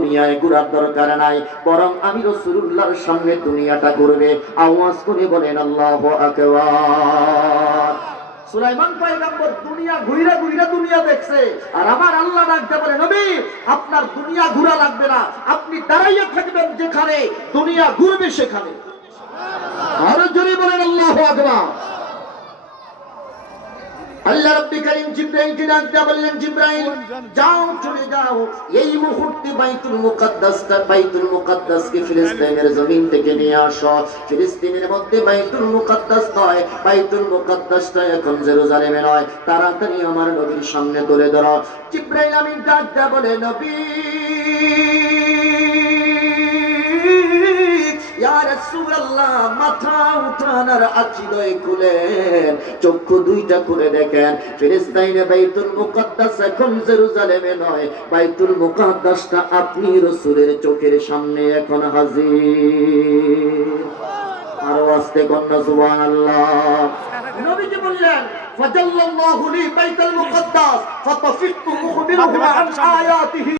দুনিয়ায় ঘোরার দরকার নাই, বরং আমি রাসূলুল্লাহর সামনে দুনিয়াটা ঘুরবে। আওয়াজ করে বলেন আল্লাহু আকবার। সুলাইমান পয়গম্বর দুনিয়া ঘুরে ঘুরে দুনিয়া দেখছে, আর আমার আল্লাহ ডাকতে বলে, নবী আপনার দুনিয়া ঘোরা লাগবে না, আপনি দাঁড়াইয়া থাকবেন যেখানে, দুনিয়া ঘুরবে সেখানে। আরো জোরে বলেন আল্লাহু আকবার। আল্লাহ রাব্বুল কারীম জিবরাইলকে ডাকতে বললেন, জিবরাইল যাও, চলে যাও, এই মুহূর্তে বাইতুল মুকাদ্দাসকে ফিলিস্তিনের জমিন থেকে নিয়ে আসো। ফিলিস্তিনের মধ্যে বাইতুল মুকাদ্দাস নয়, বাইতুল মুকাদ্দাসটা এখন জেরুজালেমে নয়, তাড়াতাড়ি আমার নবীর সামনে তুলে ধরো। জিবরাইল আমিন ডাকতে বলে, নবী ইয়া রাসূলুল্লাহ, মাথা উঠান আর হৃদয় খুলেন, চক্ষু দুইটা খুলে দেখেন, ফিলিস্তিনে বাইতুল মুকাদ্দাস এখন জেরুজালেমে নয়, বাইতুল মুকাদ্দাসটা আপনি রাসূলের চোখের সামনে এখন হাজির। আরো আস্তে কন্যা সুবহানাল্লাহ। নবীজি বললেন, ফাজাল্লাল্লাহু লি বাইতুল মুকাদ্দাস ফাতাফিকতু মুখবিরুহু আন আয়াতিহি।